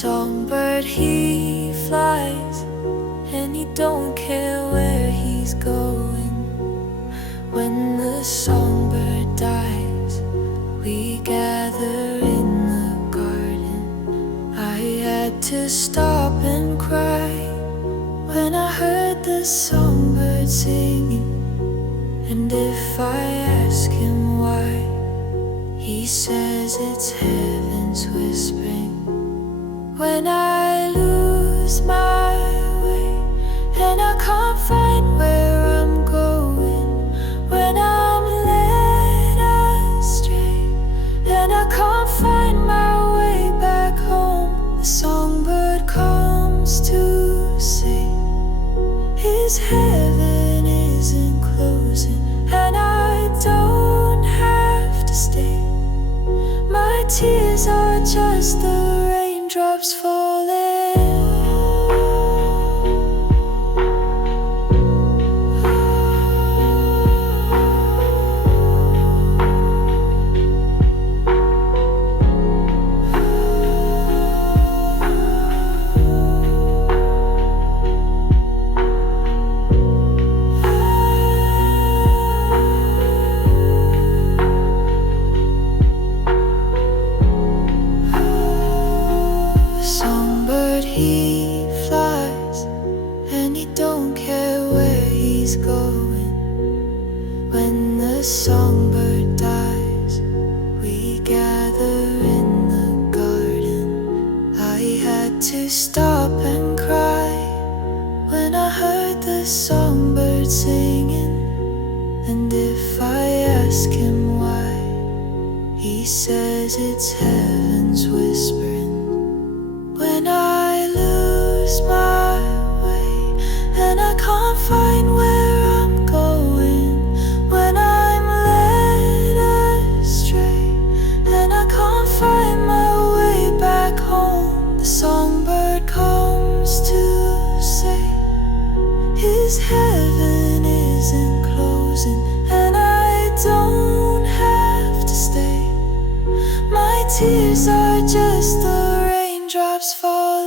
songbird, he flies, and he don't care where he's going. When the songbird dies, we gather in the garden. I had to stop and cry when I heard the songbird singing. And if I ask him why, he says it's heaven's whispering. When I lose my way and I can't find where I'm going, when I'm led astray and I can't find my way back home, the songbird comes to say his heaven isn't closing, and I don't have to stay. My tears are just the raindrops falling. He flies, and he don't care where he's going. When the songbird dies, we gather in the garden. I had to stop and cry when I heard the songbird singing. And if I ask him why, he says it's heaven's whispering. When I lose my way and I can't find where I'm going, when I'm led astray and I can't find my way back home, the songbird comes to say his heaven isn't closing, and I don't have to stay. My tears are just the raindrops falling.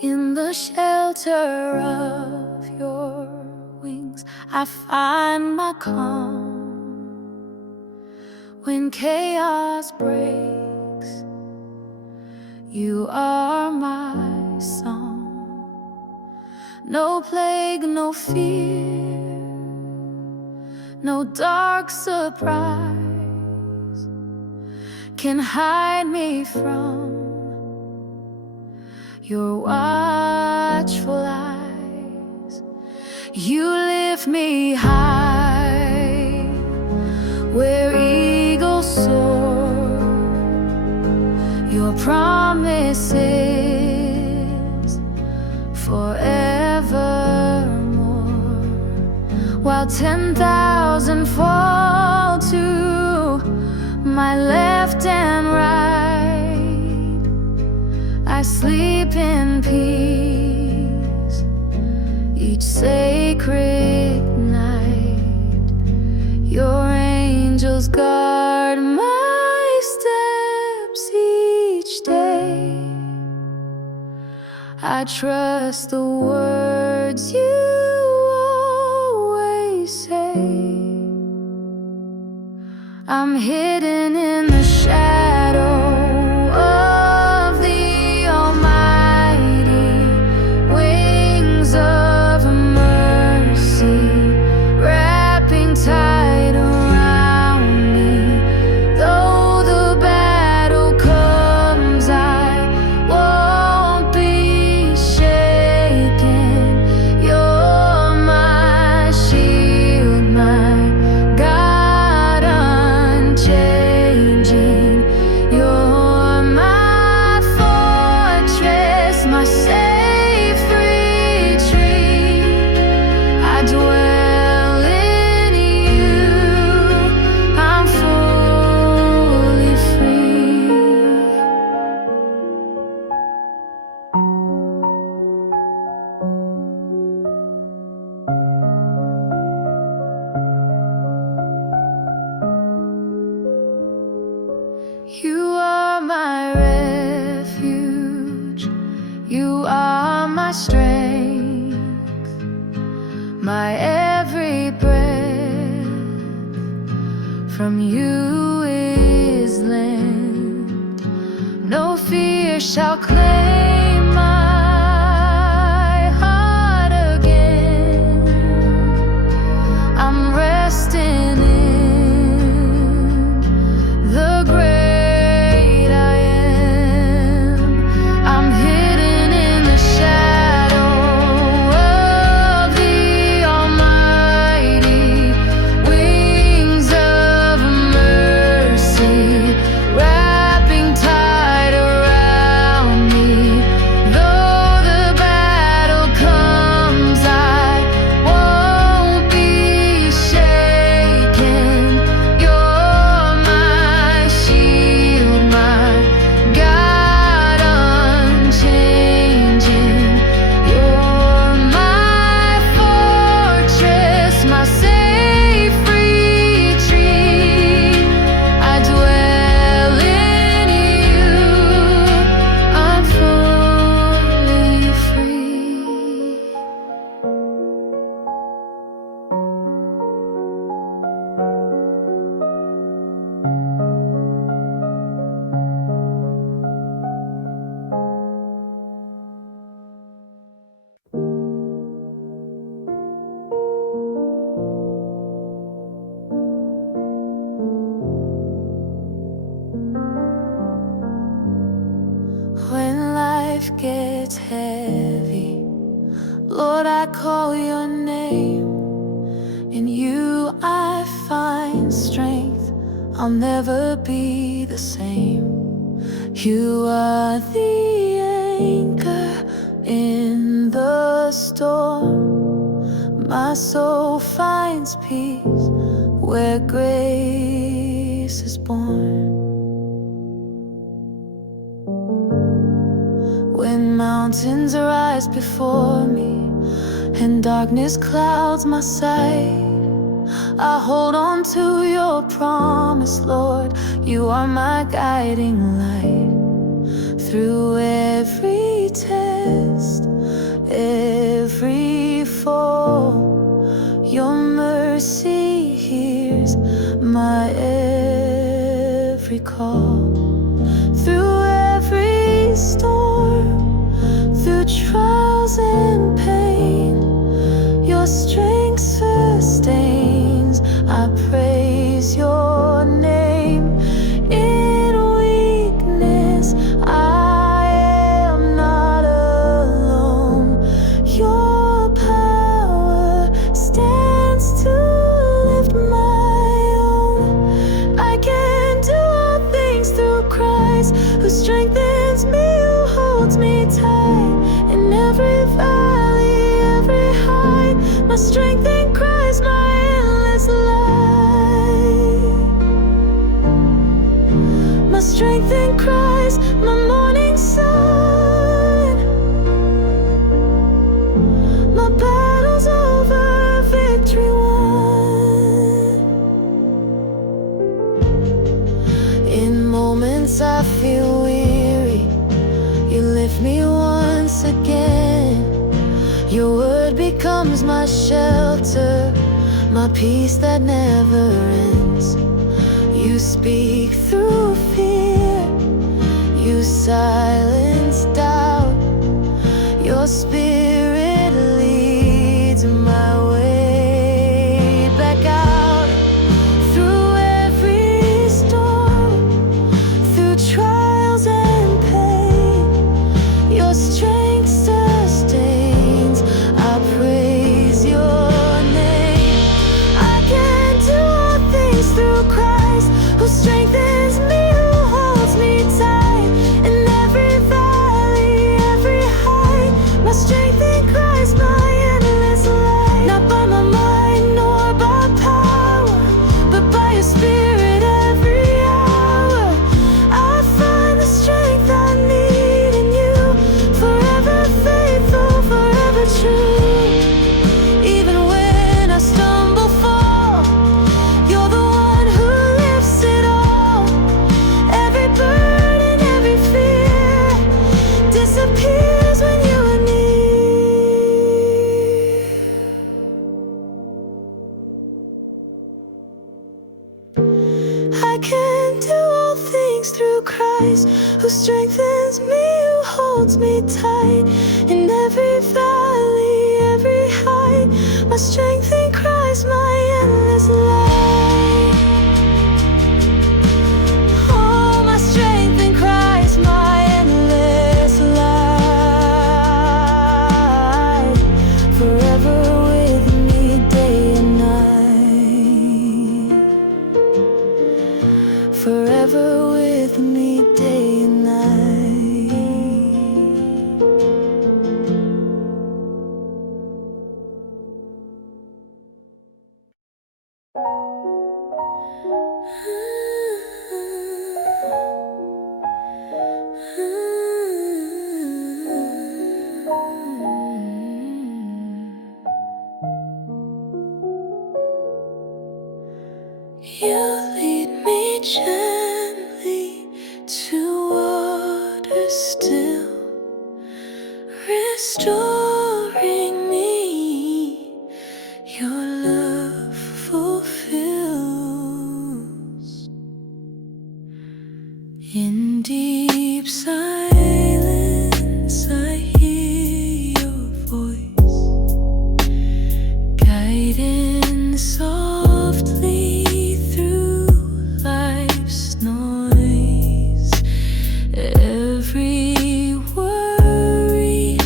In the shelter of your wings, I find my calm. When chaos breaks, you are my song. No plague, no fear, no dark surprise can hide me from your watchful eyes. You lift me high where eagles soar. Your promises forevermore. While 10,000 fall to my left and right, I sleep in peace each sacred night. Your angels guard my steps each day. I trust the words you always say. I'm hidden in the shadow of You are my refuge, you are my strength, my every breath from you is lent. No fear shall claim my heart again. I'm resting in the great I am. I'm hidden in the shadow of the Almighty. Wings of mercy wrapping tight around me. Though the battle comes, I won't be shaken. You're my shield, my God unchanging. You're my fortress, my safe retreat. I dwell in you, I'm fully free. When life gets heavy, Lord, I call your name. In you I find strength, I'll never be the same. You are the anchor in the storm. My soul finds peace where grace is born. When mountains rise before me and darkness clouds my sight, I hold on to your promise, Lord. You are my guiding light. Through every test, every fall, your mercy hears my every call. Through every storm, through trials and pain, your strength sustains. I praise your name. In weakness, I am not alone. Your power stands to lift my own. I can do all things through Christ, who strengthens me, who holds me tight. In every valley, every height, my strength in Christ, my endless light. My strength in Christ, my morning sun. My battle's over, victory won. In moments I feel weary, you lift me once again. Your word becomes my shelter, my peace that never ends. You speak through fear, you silence doubt. Your spirit leads my way back out. Through every storm, through trials and pain, your strength sustains. I praise your name. I can do all things through Christ, who strengthens me, who holds me tight. In every Christ, who strengthens me, who holds me tight. In every valley, every height, my strength in Christ, my endless light. Oh, my strength in Christ, my endless light. Forever with me day and night. Forever with me day and night. You lead me gently to water still, restoring me. Your love fulfills. In deep silence, I hear your voice, guiding softly through life's noise. Every worry,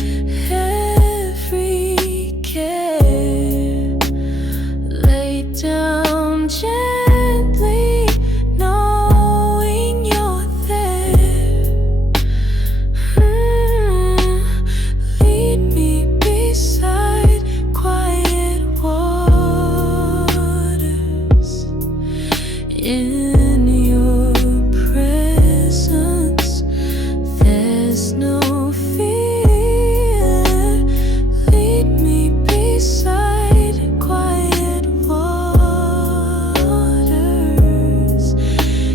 every care, laid down gently, knowing you're there. Lead me beside quiet waters. In your presence, there's no fear. Lead me beside quiet waters.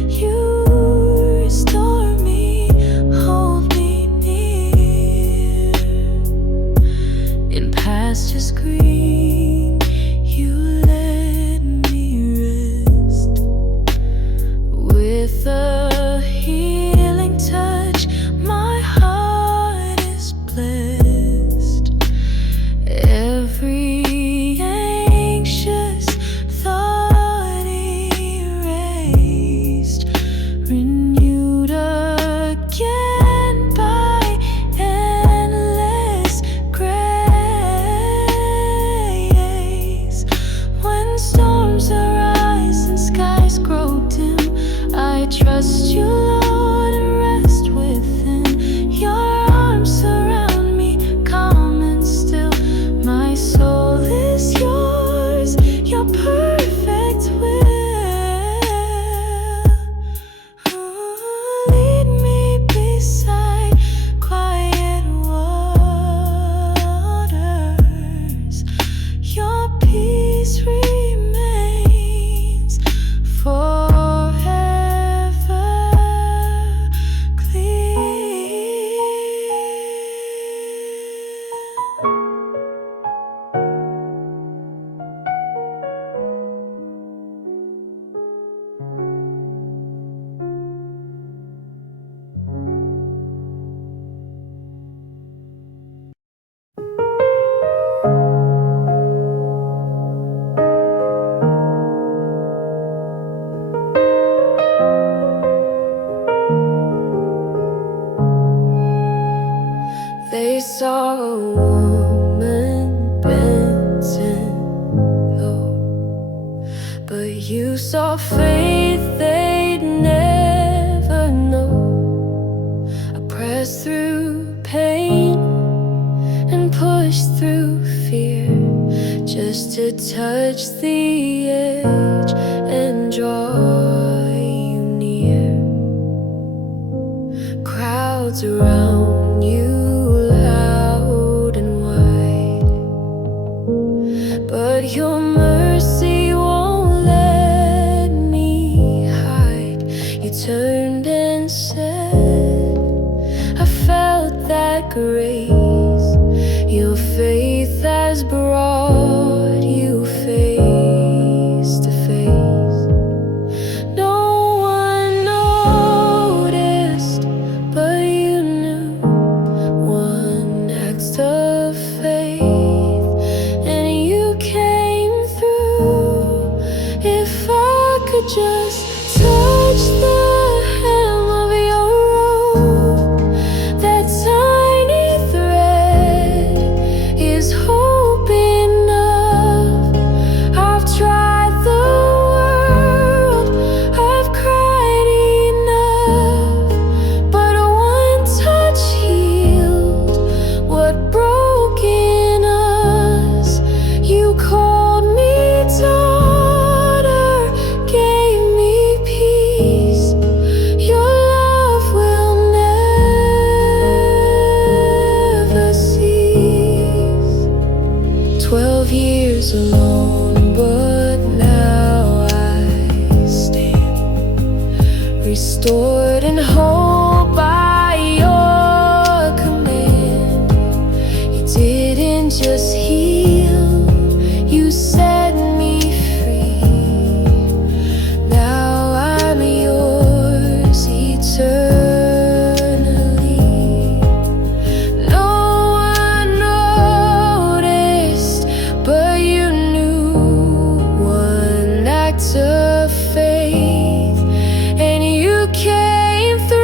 You restore me, hold me near. In pastures green, you let me rest. With a healing touch, my heart is blessed. Every anxious thought erased, renewed again by endless grace. When storms arise and skies grow dim, I trust you, Lord, and rest within. Your arms surround me, calm and still. My soul is yours, your perfect will. Lead me beside quiet waters. Your peace remains forever clear. They saw a woman bent and low, but you saw faith they'd never know. I pressed through pain and pushed through fear, just to touch the edge and draw you near. Crowds around you, loud and wide, but your mercy won't let me hide. You turned and said, I felt that grace. Your faith has brought you face to face. No one noticed couldn't hold by your command. You didn't just heal, you set me free. Now I'm yours eternally. No one noticed, but you knew. One act of faith, and you came through.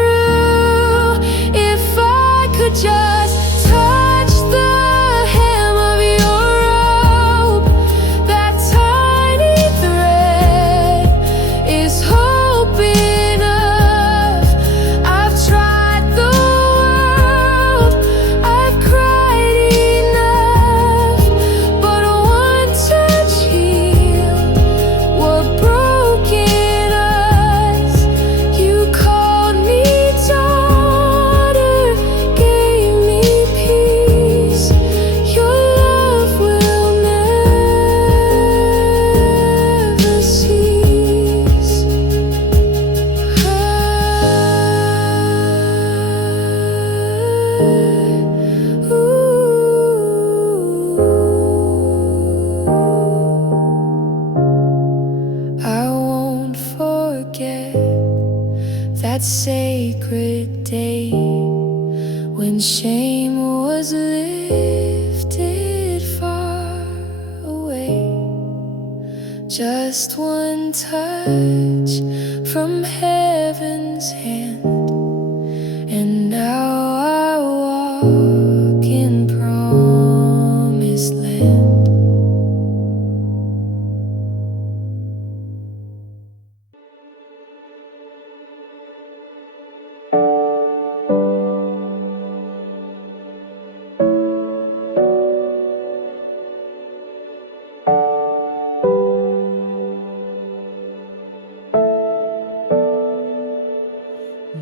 If I could just touch the hem of your robe, that tiny thread is hope enough. I've tried the world, I've cried enough, but one touch healed what broken us. You called me daughter, gave me peace. Your love will never cease. I won't forget that sacred day when shame was lifted far away. Just one touch from heaven's hand, and now I walk in promised land.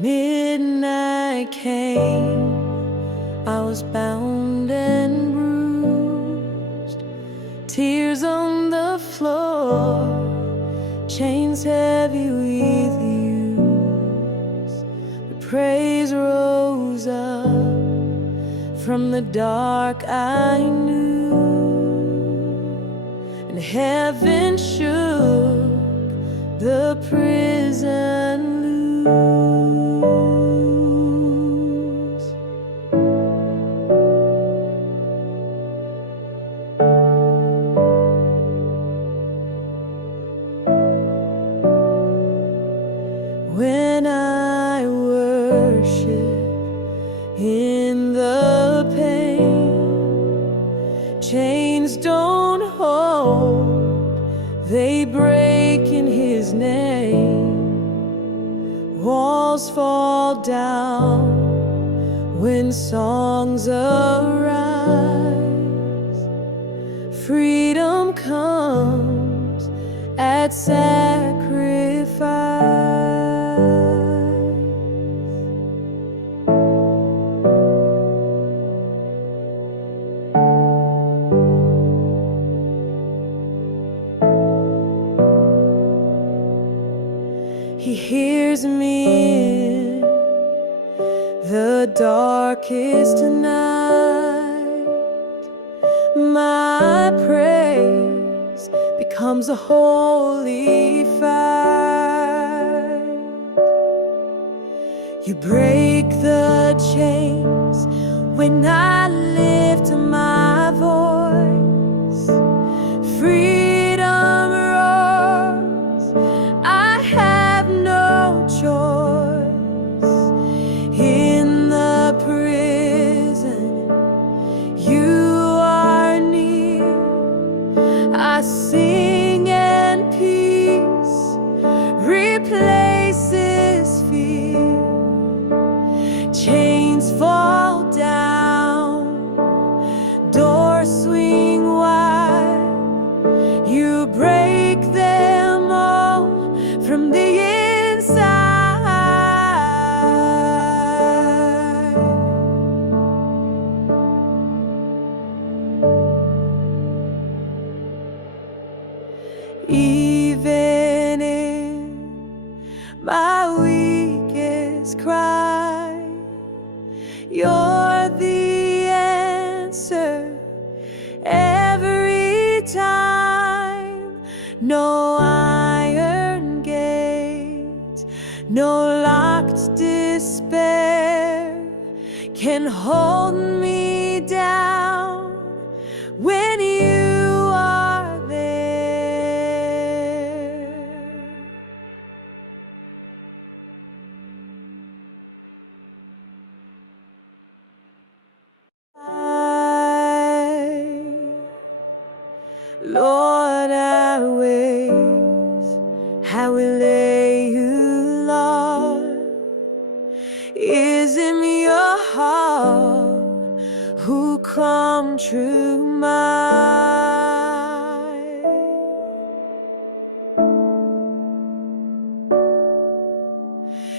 Midnight came, I was bound and bruised, tears on the floor, chains heavy with use. But praise rose up from the dark I knew, and heaven shook the prison loose. When I worship in the pain, chains don't hold, they break in His name. Walls fall down when songs arise. Freedom comes at sacrifice. He hears me in the darkest night. My praise becomes a holy fight. You break the chains when I lift my voice. Freedom roars, I have no choice. In the prison, you are near. I sing and peace replaces fear. Chains fall down, doors swing wide. You break them all from the inside. Even in my weakest cry. You're the answer every time. No iron gate, no locked despair can hold me down when you are there. Lord, I will lay you, Lord. Is in your heart who come true mine.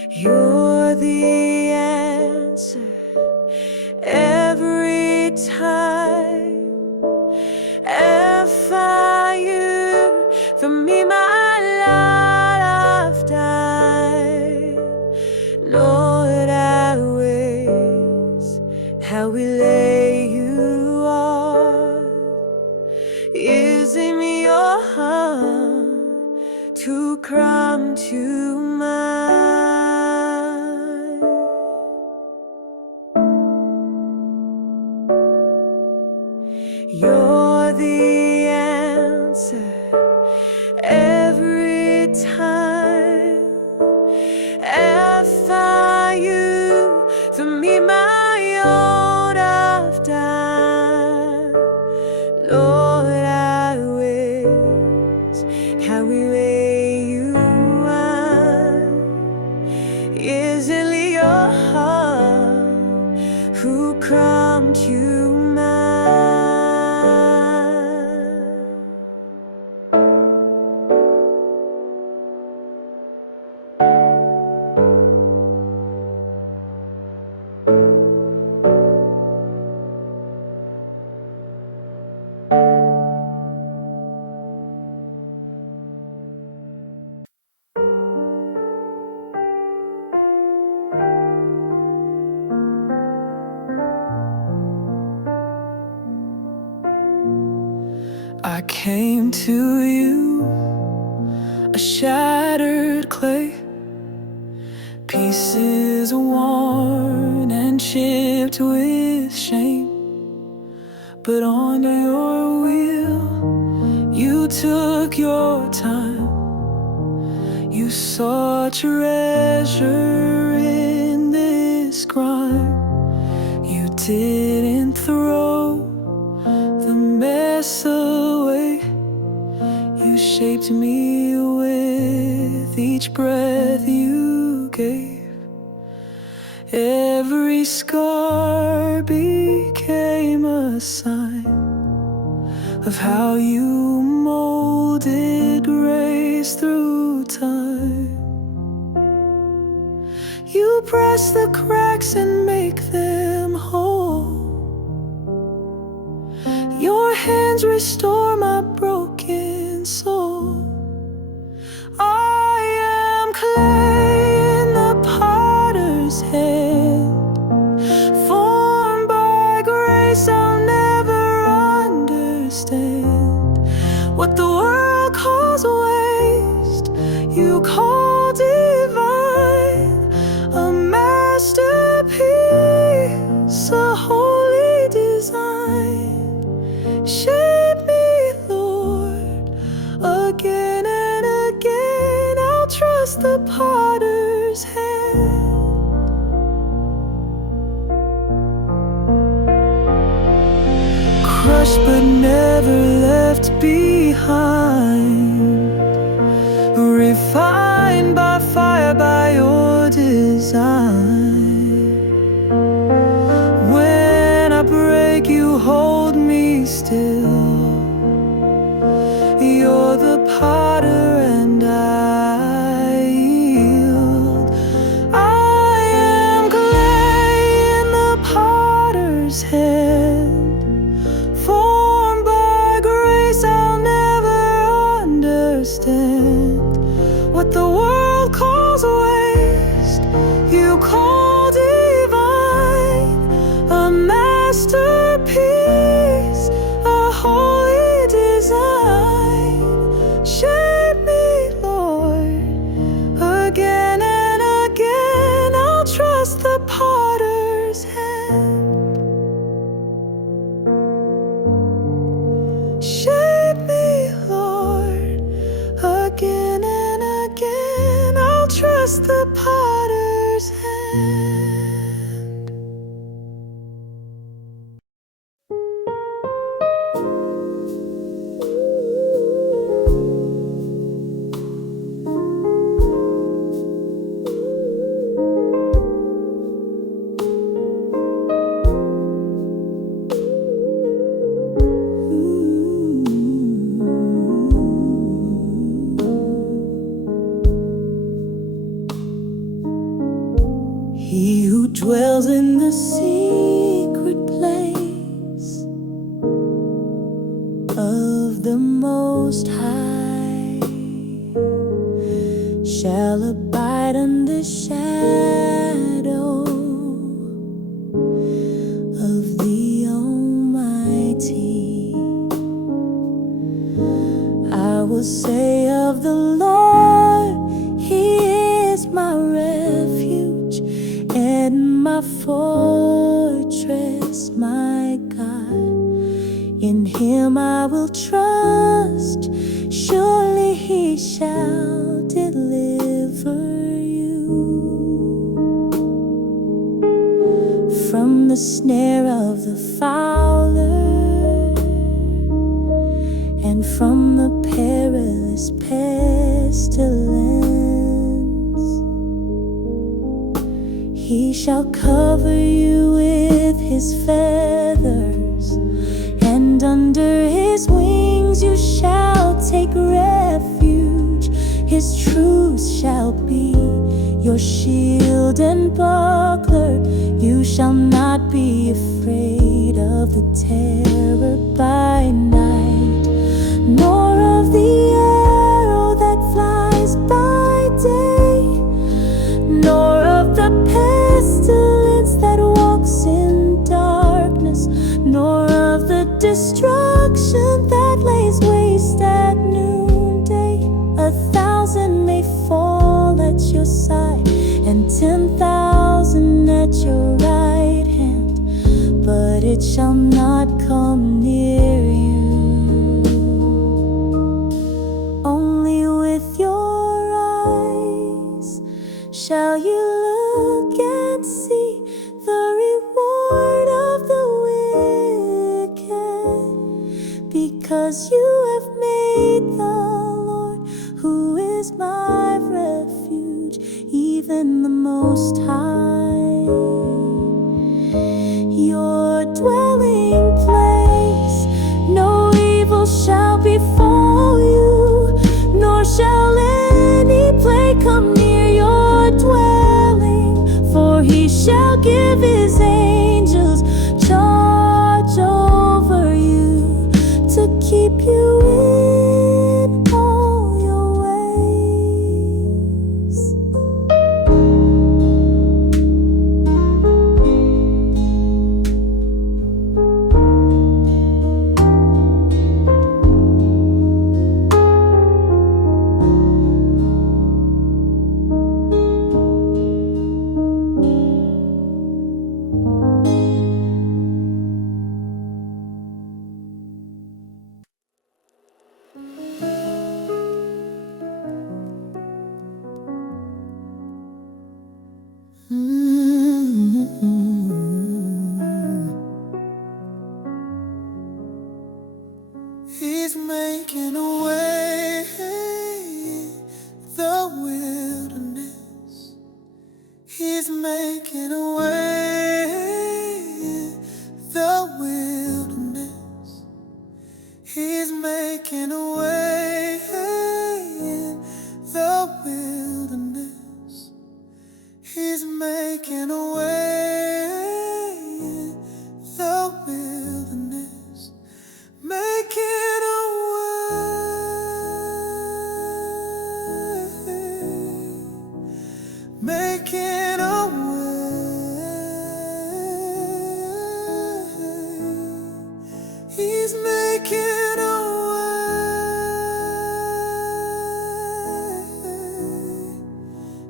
You're the answer every time. If I you for me, my lifetime, Lord, I will lay you on. Is in your heart to come to mind. You're the answer every time. If I you for me, my own of time, Lord, I will lay you on. Is it your heart who come to mind? I came to you, a shattered clay, pieces worn and chipped with shame. But on your wheel, you took your time. You saw treasure in this crime. You didn't throw the mess away. You shaped me with each breath you gave. Every scar became a sign of how you molded grace through time. You press the cracks and make them whole. Your hands restore my broken soul. I am clay in the potter's hand, formed by grace. I'll never understand what the world calls waste, you call divine. A masterpiece, a holy design. Shape me, Lord, again and again. I'll trust the potter's hand. Crushed but never left behind, refined by fire, by your design. When I break, you hold me still. You're the potter and I yield. I am clay in the potter's hand, formed by grace. I'll never He who dwells in the secret place of the Most High shall abide under the shadow of the Almighty. I will say of the Lord, He is my refuge and my fortress, my God. In Him I will trust, surely He shall deliver you from the snare of the fowler and from the perilous pestilence. He shall cover you with His feathers, and under His wings you shall take refuge. His truth shall be your shield and buckler. You shall not be afraid of the terror by night, nor of the arrow that flies by day, nor of the pestilence that walks in darkness, nor of the destruction that lays waste at noonday. 1,000 may fall at your side, and 10,000 at your right hand, but it shall not come near you. Only with your eyes shall you look and see the reward of the wicked, because you have made the Lord, who is my refuge, even the Most High, your dwelling place. No evil shall befall you, nor shall any plague come near your dwelling, for He shall give His angels charge over you to keep you in all your ways. He's making a way in the wilderness. He's making a way in the wilderness. He's making a way in the wilderness. He's making a way in the wilderness. Making a way, making a way. He's making a way.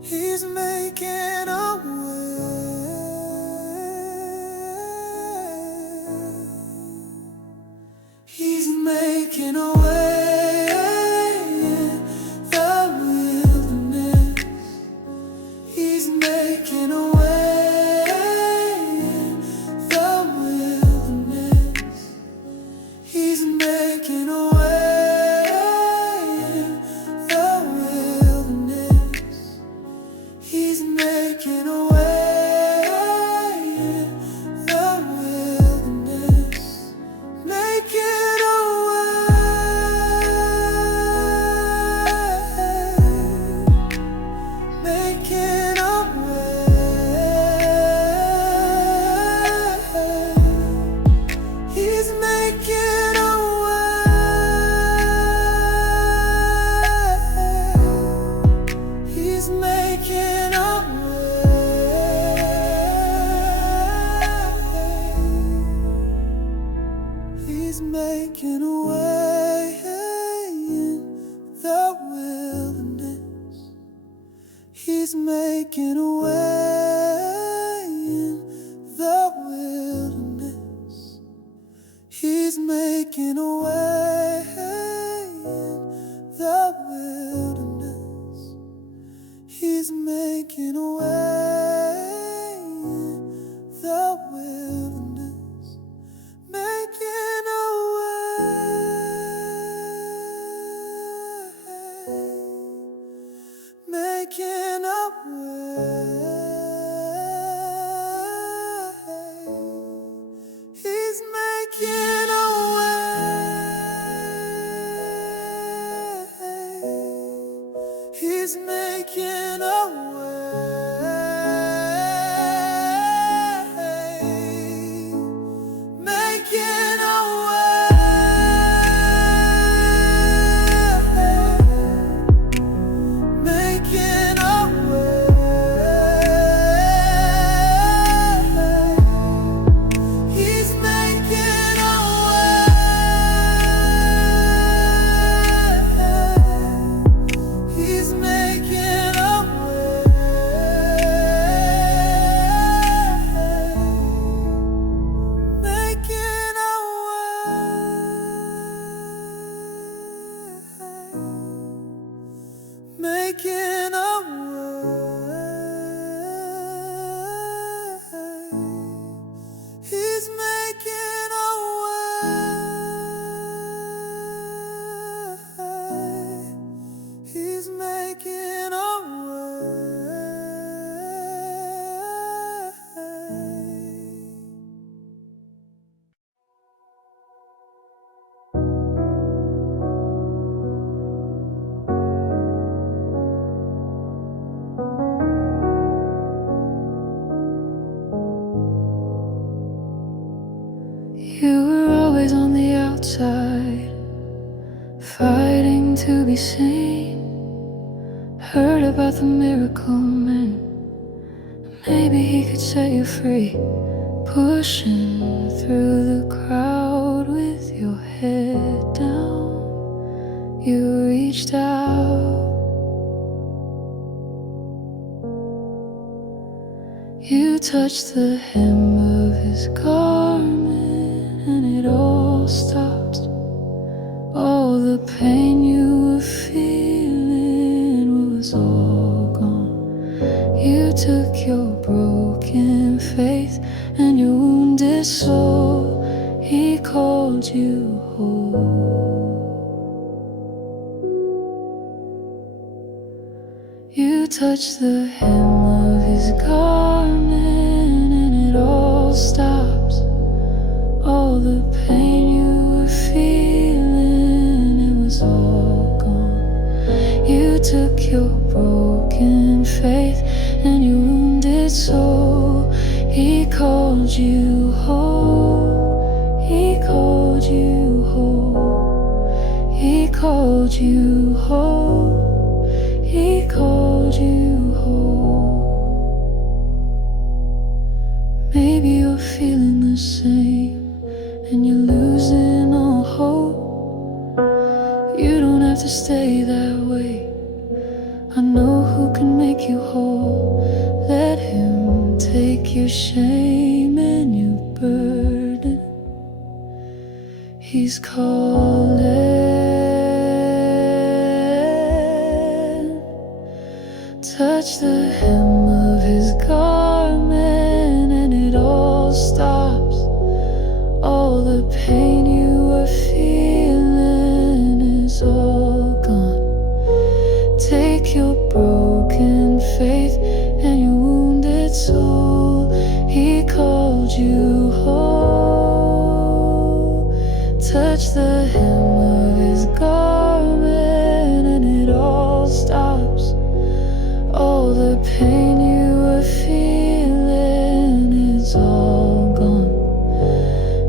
He's making a way. making a way in the wilderness. He's making a way in the wilderness. He's making a way in the wilderness. He's making a way in the wilderness. Making a way. Making a way. He's making a way. He's making a way. Making a way. Making a way. He's making a way. He's making a way. Making a way. Making a way. He's making a way. He's making a way. You were always on the outside, fighting to be seen. Heard about the miracle man, maybe he could set you free. Pushing through the crowd with your head down, you reached out. You touched the hem of his garment and it all stopped. All the pain you were feeling was all gone. You took your broken faith and your wounded soul. He called you whole. You touched the hem of his garment and it all stops. All the pain you were feeling, it was all gone. You took your broken faith and your wounded soul. He called you whole. He called you whole. He called you whole. He called you whole. Maybe you're feeling the same and you're losing all hope. You don't have to stay that way. I know who can make you whole. Let him take your shame and your burden. He's calling. Touch the hem of his garment and it all stops. All the pain you were feeling is all gone. Take your broken faith and your wounded soul. He called you whole. Touch the hem of his garment and it all stops. All the pain you were feeling is all gone.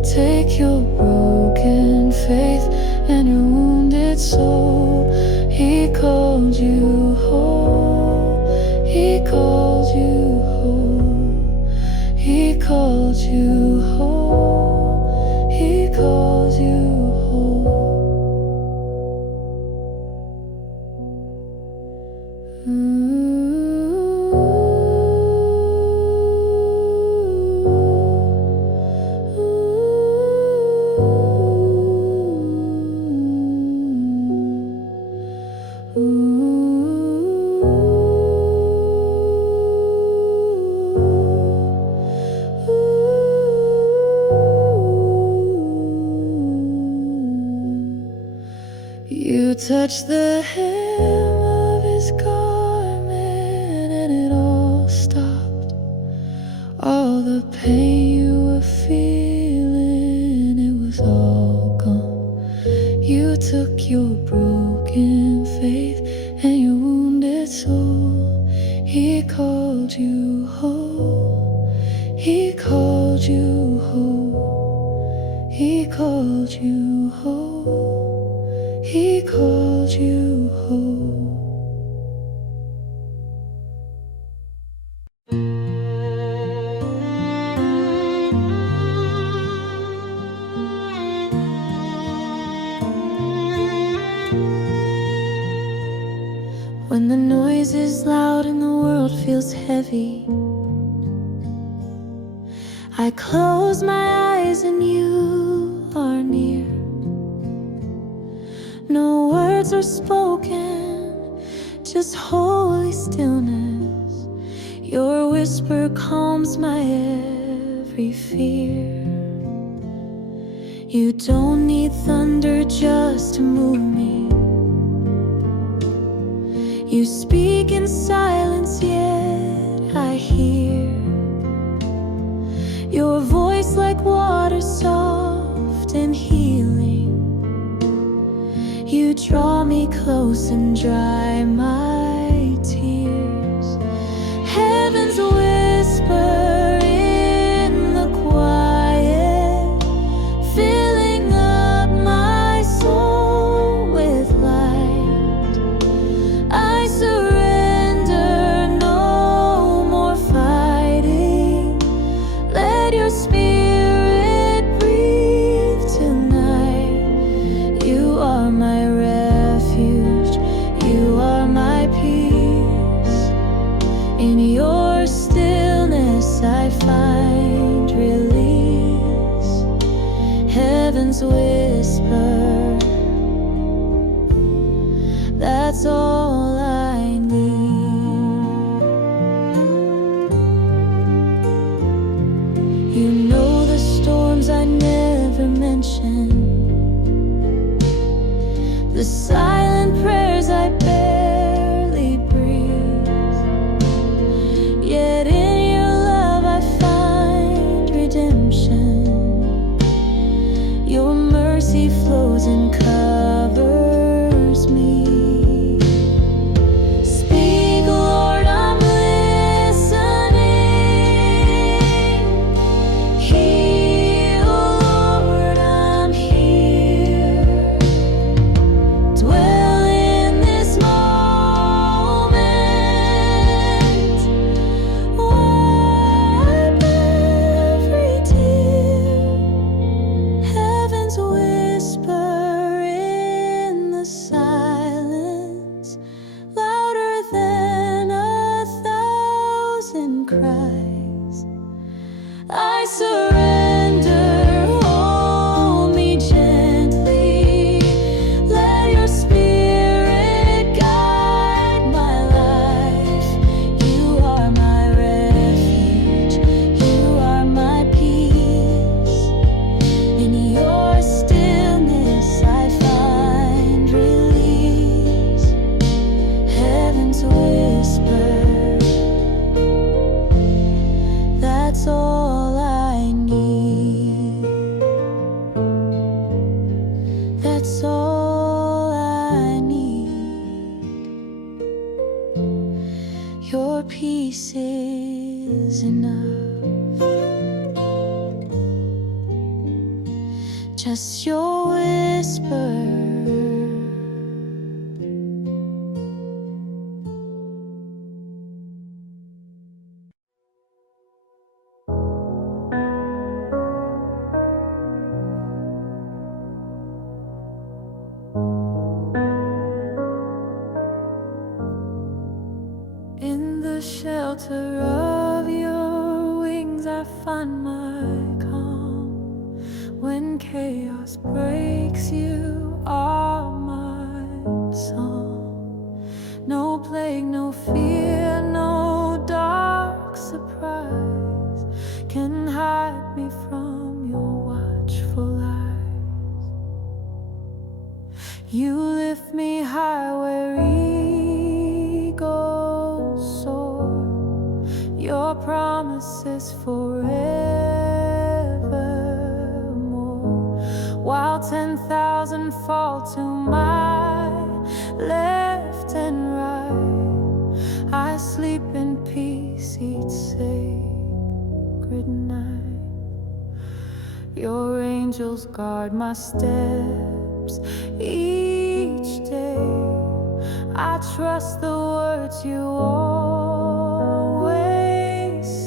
Take your broken faith and your wounded soul. He called you whole. He called you whole. He called you whole. He called you whole. touched the hem of his garment and it all stopped. All the pain you were feeling, it was all gone. You took your broken faith and your wounded soul. He called you whole. He called you whole. He called you whole. He called you whole. When the noise is loud and the world feels heavy, I close my eyes and you are near. No words are spoken, just holy stillness. Your whisper calms my every fear. You don't need thunder just to move me. You speak in silence, yet I hear your voice like water, soft and healing. You draw me close and dry my tears. Heaven's whisper in the quiet, filling up my soul with light. I surrender, no more fighting. Let your spirit breathe tonight. You are my refuge, you are my peace. In your stillness I find release. Heaven's whisper, that's all I need. You know the storms I never mention, the silent prayers I barely breathe. Yet in your love I find redemption. Your mercy flows and covers me. Speak, Lord, I'm listening. Heal, Lord, I'm here. Dwell in this moment. Wipe every tear. Heaven's whisper in the silence, louder than 1,000 cries. I surrender, hold me gently. Let your spirit guide my life. You are my refuge, you are my peace. In your stillness I find release. Heaven's whisper, that's all I need. That's all I need. Your peace is enough. Just your whisper. In the shelter of your wings I find my calm. When chaos breaks, you are my song. No plague, no fear, no dark surprise can hide me from your watchful eyes. You live lift me high where eagles soar. Your promises forevermore. While 10,000 fall to my left and right, I sleep in peace each sacred night. Your angels guard my steps each day. I trust the words you always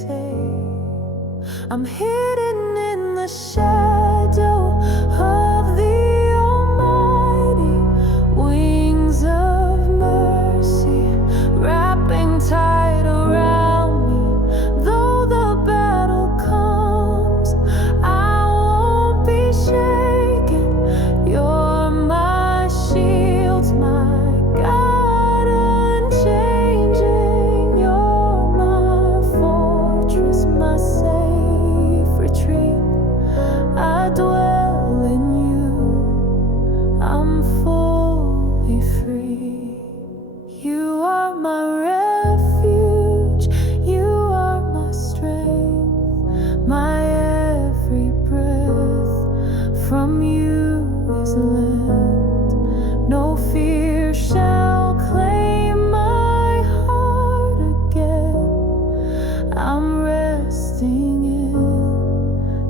say. I'm hidden in the shadow of the Almighty, wings of mercy wrapping tight around me. Though the battle comes, I won't be shaken. You're my shield, my God unchanging. You're my fortress, my safe retreat. I dwell in you, I'm fully free. You are my refuge, you are my strength, my every breath from you is lent. No fear shall claim my heart again. I'm resting in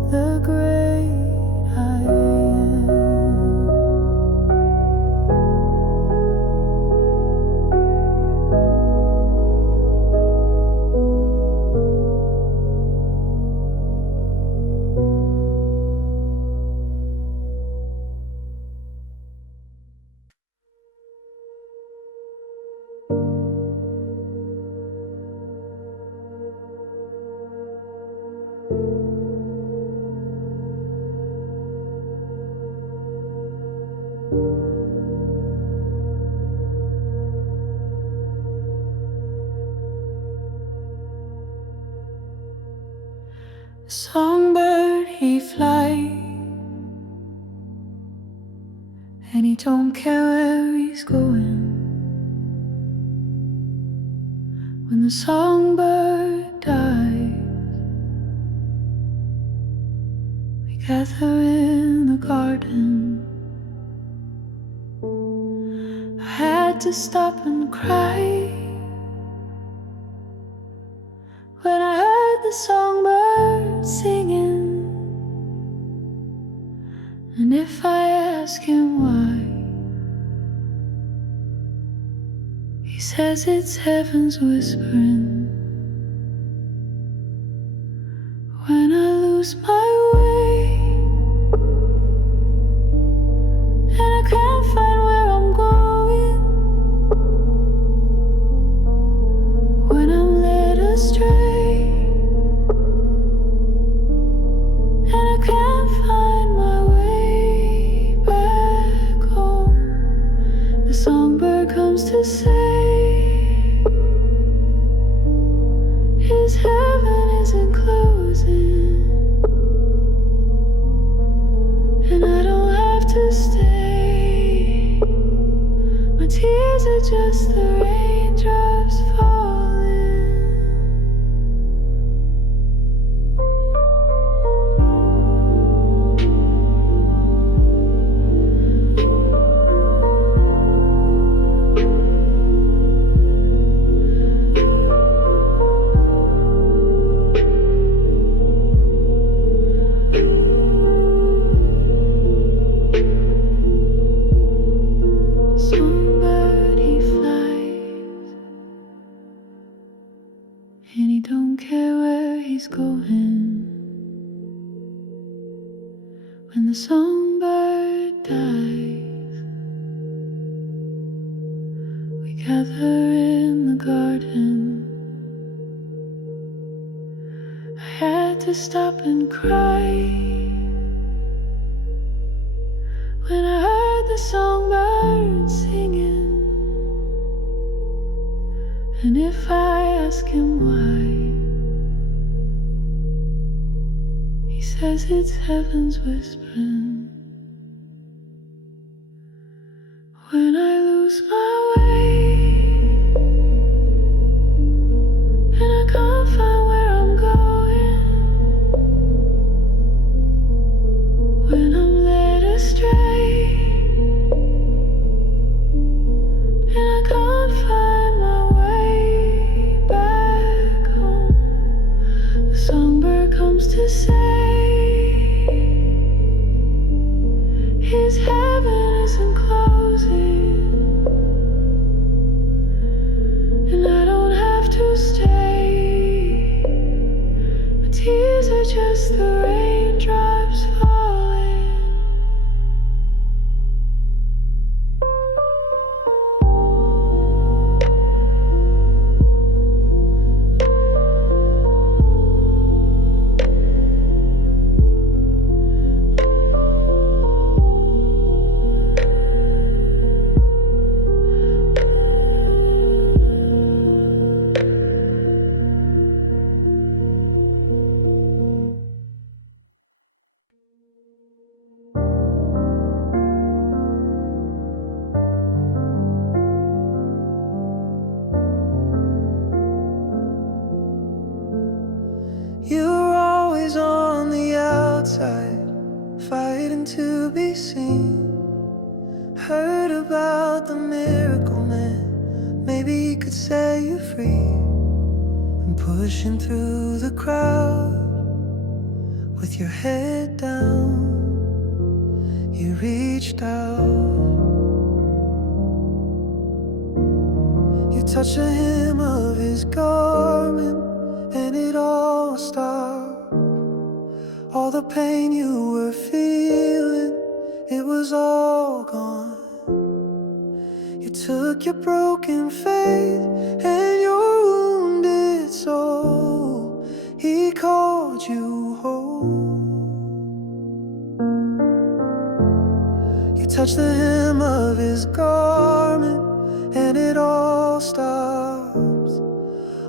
the great I am. Songbird, he flies, and he don't care where he's going. When the songbird dies, we gather in the garden. I had to stop and cry when I heard the songbird singing. And if I ask him why, he says it's heaven's whispering. When I lose my way and I can't find where I'm going, when I'm led astray and I can't find my way back home, the songbird comes to say his heaven isn't closing, and I don't have to stay. My tears are just the raindrops falling. Songbird, he flies, and he don't care where he's going. When the songbird dies, we gather in the garden. I had to stop and cry when I heard the songbird singing. And if I ask him why, he says it's heaven's whispering. When I comes to say his heaven isn't closing, and I don't have to stay. My tears are just the raindrops falling. You're always on the outside, fighting to be seen. Heard about the miracle man, maybe he could set you free. And pushing through the crowd with your head down, you reached out. You touched the hem of his garment, and it all stopped. All the pain you were feeling, it was all gone. You took your broken faith and your wounded soul, he called you whole. You touched the hem of his garment, and it all stopped.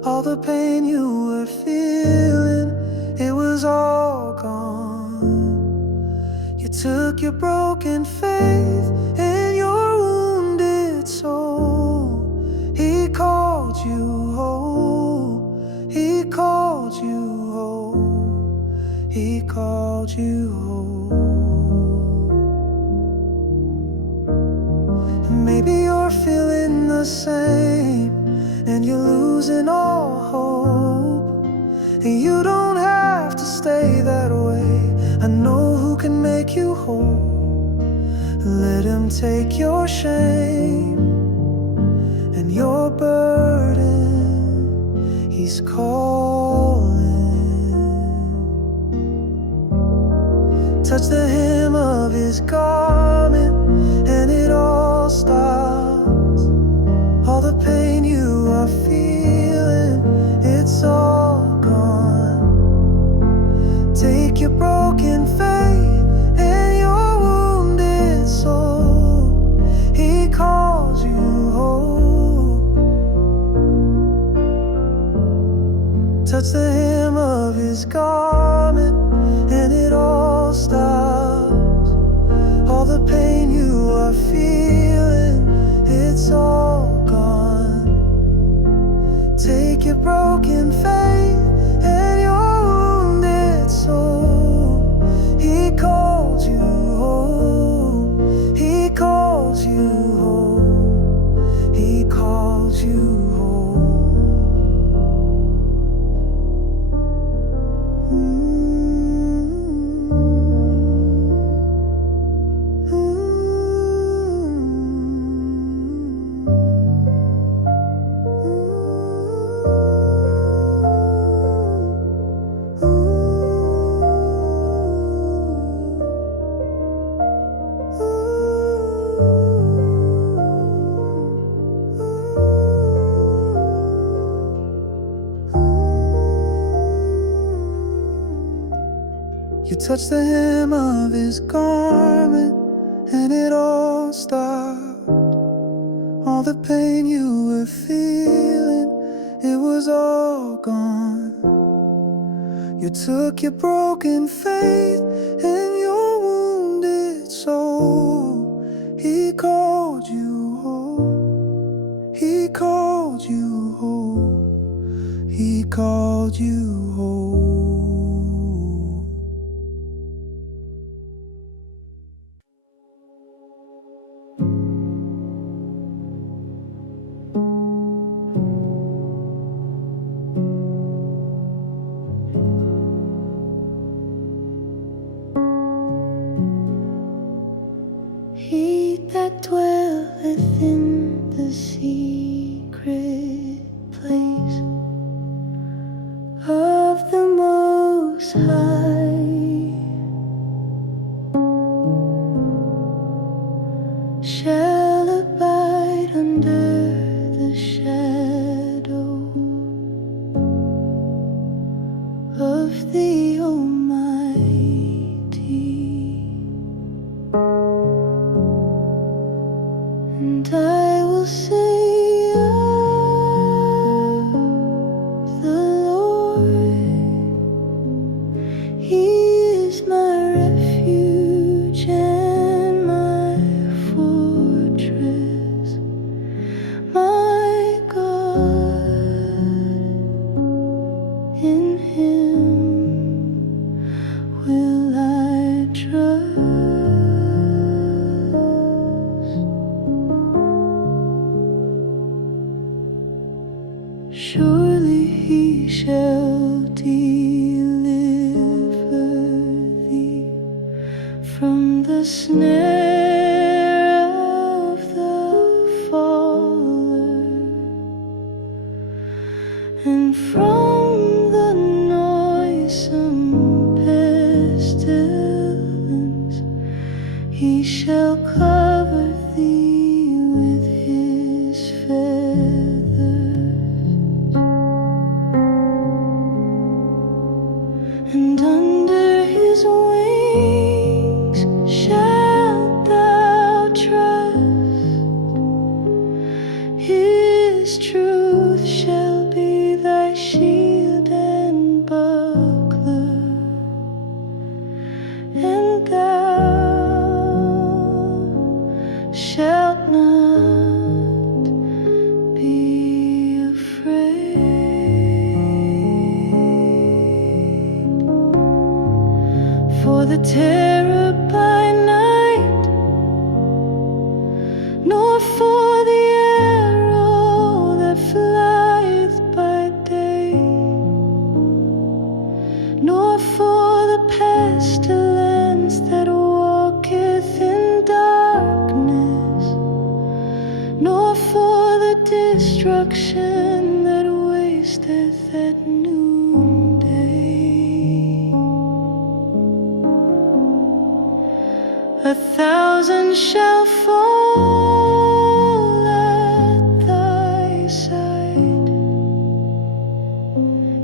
All the pain you were feeling, it was all gone. You took your broken faith and your wounded soul, he called you whole. He called you whole. He called you whole. Maybe you're feeling the same, and you're losing all hope. And you don't have to stay that way. I know who can make you whole. Let him take your shame and your burden. He's calling. Touch the hem of his garment, and it all stops. All the pain you are feeling, it's all gone. Take your broken faith and your wounded soul, he calls you whole. Touch the hem of his garment, and it all stops. All the pain you are feeling, it's all gone. Take your broken faith and your wounded soul, he calls you whole. He calls you whole. He calls you whole. You touched the hem of his garment, and it all stopped. All the pain you were feeling, it was all gone. You took your broken faith and your wounded soul, he called you whole. He called you whole. He called you whole. that dwelleth in the secret place of the Most High shall abide under the shadow of the Almighty. And I will say of the Lord, He is my refuge and my fortress, my God. In Him will I trust. Surely He shall deliver thee from the snare of the fowler and from the noisome pestilence. He shall cover thee with His feathers, and under His wings shalt thou trust. His truth shall be thy shield and buckler, and thou shalt not be afraid for the terror by night, nor for the arrow that flieth by day, nor for the pestilence that walketh in darkness, nor for the destruction that wasteth at noonday. 1,000 shall fall at thy side,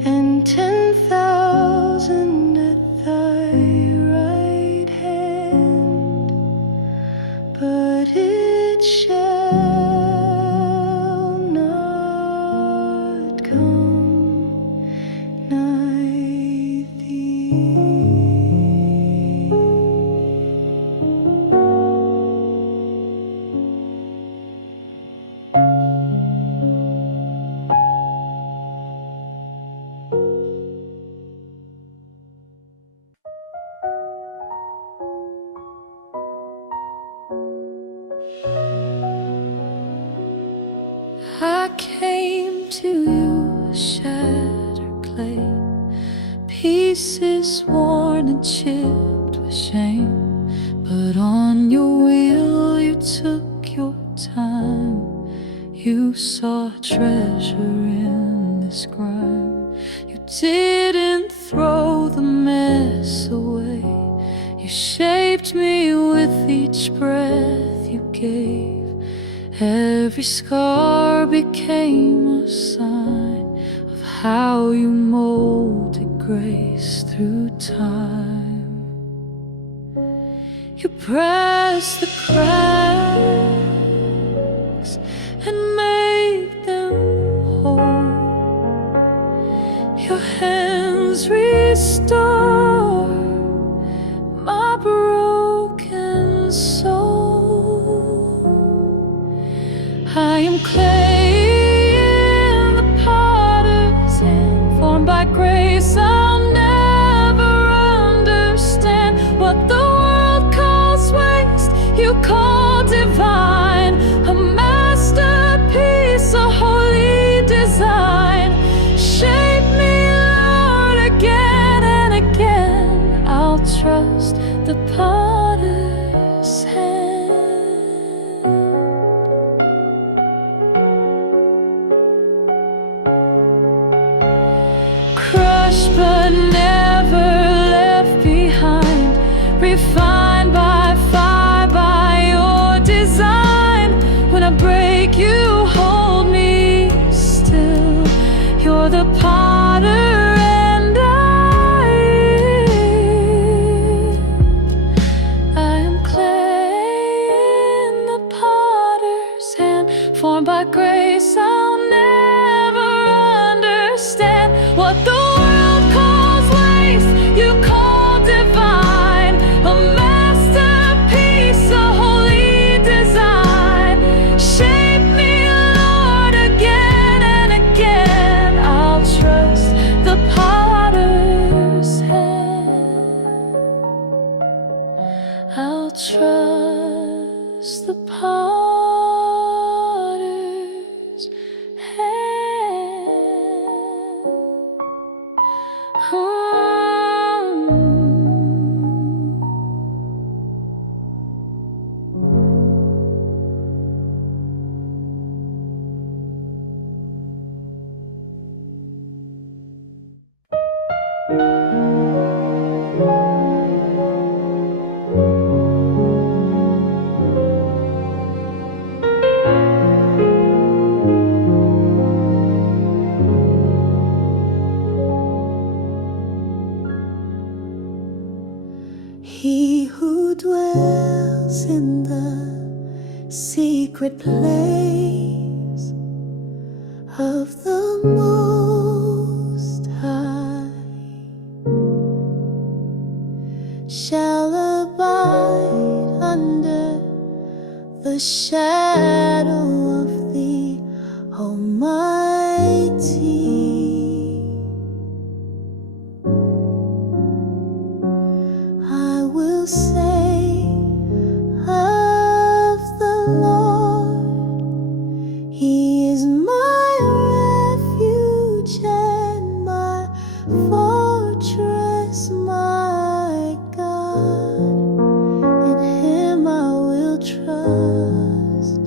and 10,000 at thy right hand, but it shall not come nigh thee. I came to you a shattered clay, pieces worn and chipped with shame, but on your wheel you took your time. You saw treasure in this crime. You didn't throw the mess away. You shaped me with each breath you gave. Every scar became a sign of how you molded grace through time. You pressed the cracks and made them whole. Your hands restore my broken soul. I am clay in the potter's hand, formed by grace. I'll never understand what the world calls waste. You call refined by fire, by your design. When I break, you hold me still. You're the potter and I am clay in the potter's hand, formed by grace. I'll never understand what the world calls waste, you call divine. A masterpiece, a holy design. Shape me, Lord, again and again. I'll trust the potter's hand. I'll trust the potter's hand. He who dwells in the secret place of the Most High shall abide under the shadow of the Almighty. I will say of the Lord, He is my refuge and my fortress, my God. In Him I will trust.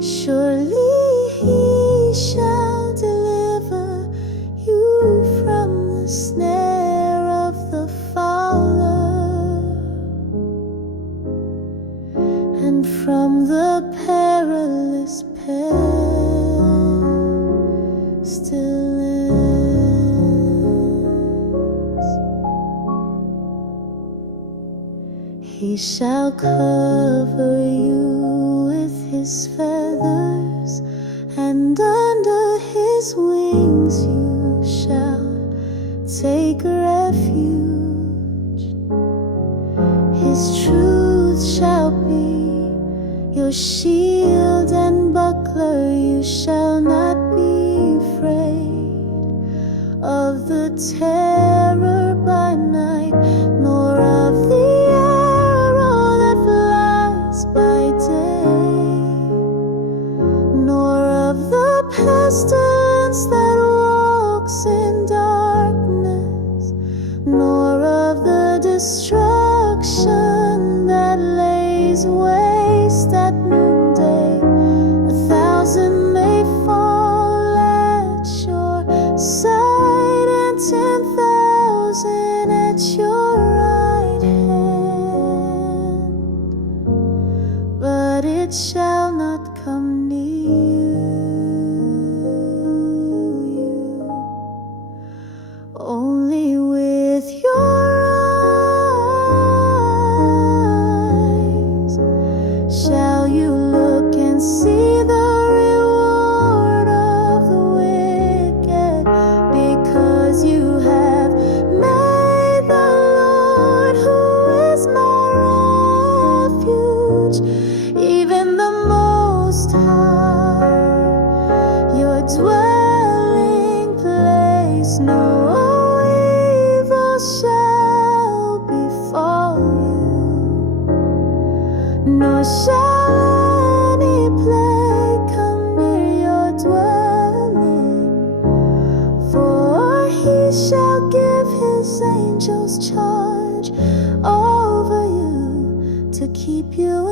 Surely He shall deliver you from the snare of the fowler and from the perilous pestilence. He shall cover you with His feathers, and under His wings you shall take refuge. His truth shall be your shield and buckler. You shall not be afraid of the terror by night, nor of the arrow that flies by day, nor of the pestilence that walks in darkness, nor of the destruction that lays waste at noonday. 1,000 may fall at your side, and 10,000 at your right hand, but it shall not come near you. Only with your eyes shall you look and see the reward of the wicked, because you have made the Lord, who is my refuge, even the Most High, your dwelling place. No evil shall befall you, nor shall any plague come near your dwelling. For He shall give His angels charge over you to keep you